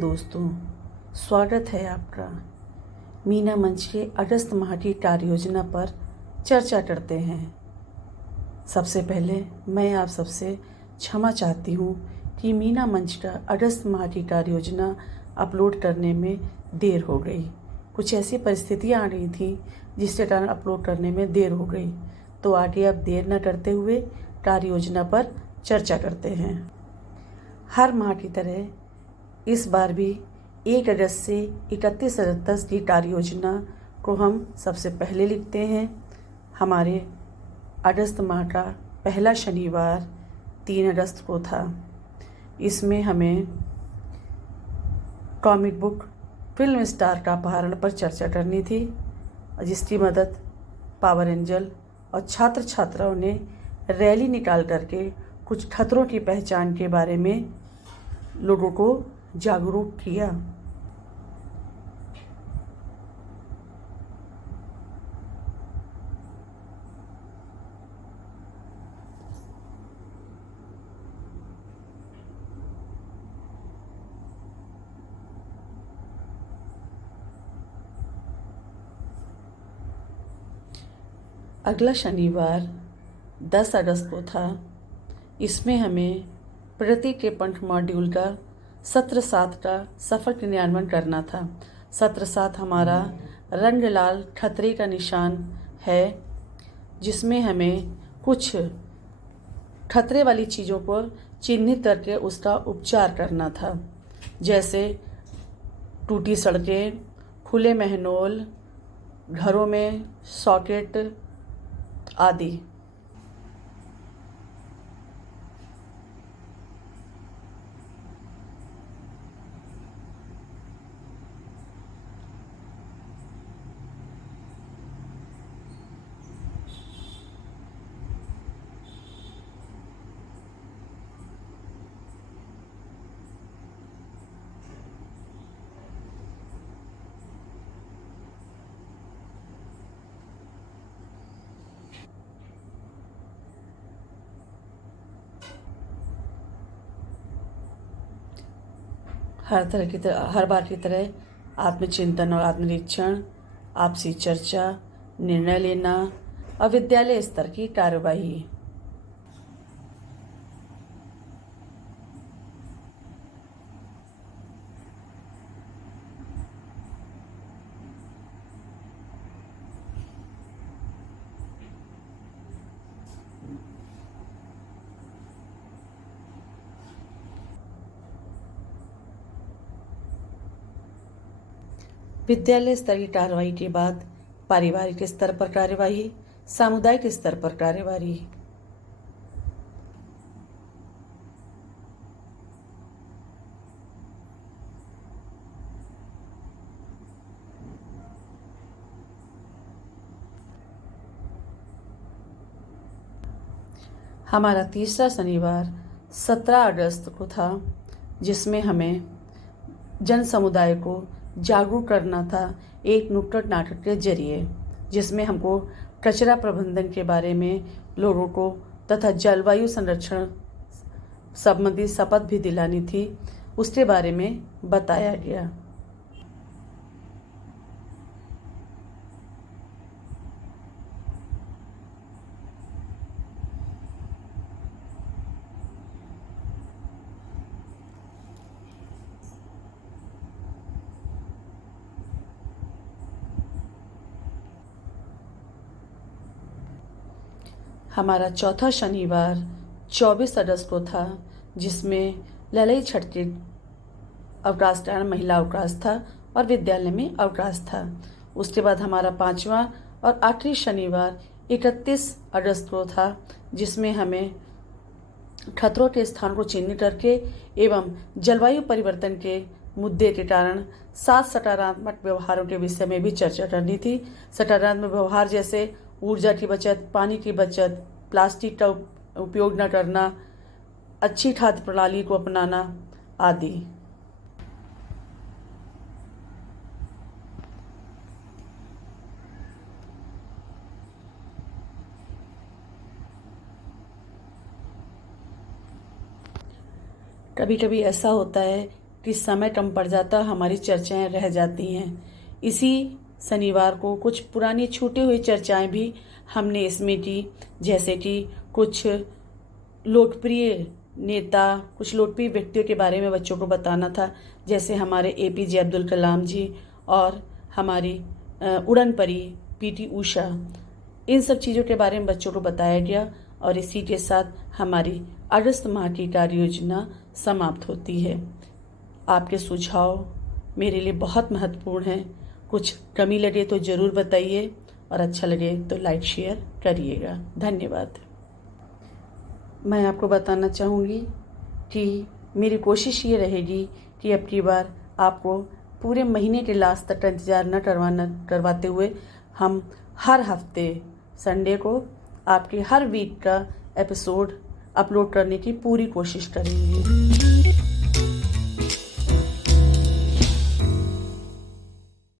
दोस्तों, स्वागत है आपका। मीना मंच के अगस्त माह की कार्य योजना पर चर्चा करते हैं। सबसे पहले मैं आप सबसे क्षमा चाहती हूँ कि मीना मंच का अगस्त माह की कार्य योजना अपलोड करने में देर हो गई। कुछ ऐसी परिस्थितियाँ आ रही थी जिसके कारण अपलोड करने में देर हो गई। तो आगे अब देर न करते हुए कार्य योजना पर चर्चा करते हैं। हर माह की तरह इस बार भी 1 अगस्त से 31 अगस्त तक की कार्य योजना को हम सबसे पहले लिखते हैं। हमारे अगस्त माह का पहला शनिवार 3 अगस्त को था। इसमें हमें कॉमिक बुक फिल्म स्टार का अपहरण पर चर्चा करनी थी, जिसकी मदद पावर एंजल और छात्र छात्राओं ने रैली निकाल करके कुछ खतरों की पहचान के बारे में लोगों को जागरूक किया। अगला शनिवार 10 अगस्त को था। इसमें हमें प्रगति के पंथ मॉड्यूल का सत्र 7 का सफल क्रियान्वयन करना था। सत्र 7 हमारा रंग लाल खतरे का निशान है, जिसमें हमें कुछ खतरे वाली चीज़ों को चिन्हित करके उसका उपचार करना था, जैसे टूटी सड़कें, खुले मैनहोल, घरों में सॉकेट आदि। हर बार की तरह आत्मचिंतन और आत्मनिरीक्षण, आपसी चर्चा, निर्णय लेना और विद्यालय स्तर की कार्यवाही। विद्यालय स्तर की कार्यवाही के बाद पारिवारिक स्तर पर कार्यवाही, सामुदायिक स्तर पर कार्यवाही। हमारा तीसरा शनिवार 17 अगस्त को था, जिसमें हमें जन समुदाय को जागरूक करना था एक नुक्कड़ नाटक के जरिए, जिसमें हमको कचरा प्रबंधन के बारे में लोगों को तथा जलवायु संरक्षण संबंधी शपथ भी दिलानी थी, उसके बारे में बताया गया। हमारा चौथा शनिवार 24 अगस्त को था, जिसमें ललई छठ के अवकाश कारण महिला अवकाश था और विद्यालय में अवकाश था। उसके बाद हमारा पांचवा और आखिरी शनिवार 31 अगस्त को था, जिसमें हमें खतरों के स्थान को चिन्हित करके एवं जलवायु परिवर्तन के मुद्दे के कारण 7 सकारात्मक व्यवहारों के विषय में भी चर्चा करनी थी। सकारात्मक व्यवहार जैसे ऊर्जा की बचत, पानी की बचत, प्लास्टिक का उपयोग न करना, अच्छी खाद्य प्रणाली को अपनाना आदि। कभी कभी ऐसा होता है कि समय कम पड़ जाता, हमारी चर्चाएं रह जाती हैं। इसी शनिवार को कुछ पुरानी छूटी हुई चर्चाएं भी हमने इसमें की, जैसे कि कुछ लोकप्रिय नेता, कुछ लोकप्रिय व्यक्तियों के बारे में बच्चों को बताना था, जैसे हमारे APJ अब्दुल कलाम जी और हमारी उड़न परी PT ऊषा। इन सब चीज़ों के बारे में बच्चों को बताया गया और इसी के साथ हमारी अगस्त माह की कार्य योजना समाप्त होती है। आपके सुझाव मेरे लिए बहुत महत्वपूर्ण हैं। कुछ कमी लगे तो ज़रूर बताइए और अच्छा लगे तो लाइक शेयर करिएगा। धन्यवाद। मैं आपको बताना चाहूँगी कि मेरी कोशिश ये रहेगी कि अब की बार आपको पूरे महीने के लास्ट तक का इंतज़ार न करवाते हुए हम हर हफ्ते संडे को आपके हर वीक का एपिसोड अपलोड करने की पूरी कोशिश करेंगे।